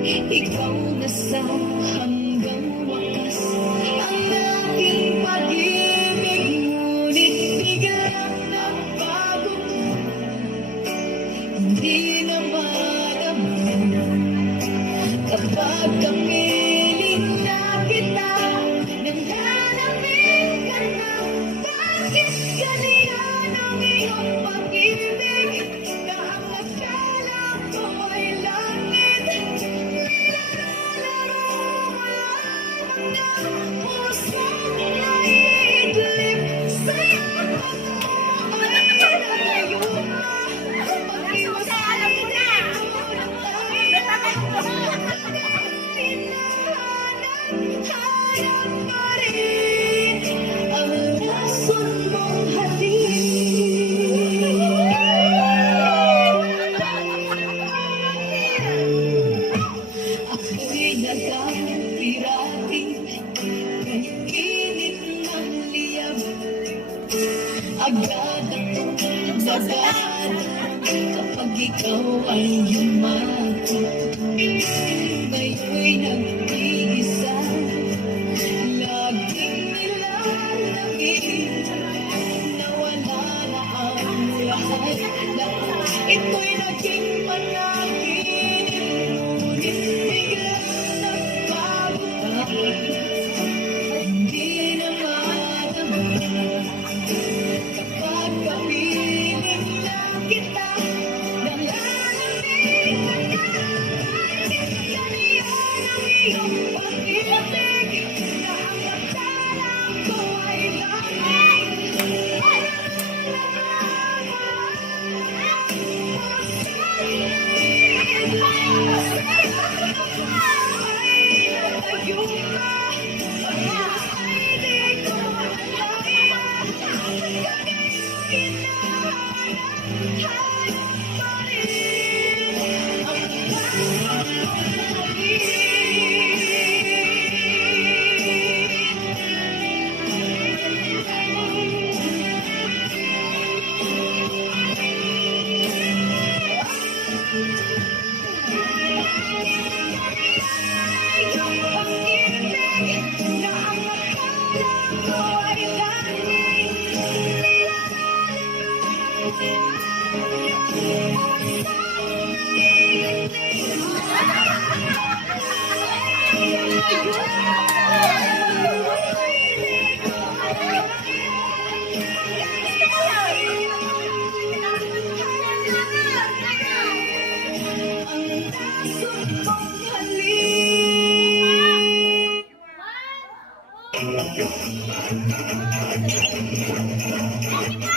Ikaw na sa hanggang wakas ang aking pag-ibig, ngunit biglang nagbago ko. Hindi na madama kapag kapiling na kita, nananamig ka na. Bakit ganyan ang iyong pag-ibig, na ang akala ko ay langit? Nilalaro mo lang ang pusong naiidlip sa'yo. Ay nalayo na, pag-iwasan mo na tayo. Hanap pa rin ang lason mong halik. Ako'y nagpirati kay init ng liyab. Agad akong nagdaan kapag ikaw ay yumakap. Ngayon'y nag-iisa, laging nilalangin na wala na ang lahat. Ito'y naging panaginip, ngunit biglang nagbago ka. Hindi na madama kapag kapiling na kita, nalalamig ka na. Ganyan ang iyong pag-ibig, na ang akala ko ay langit. Ang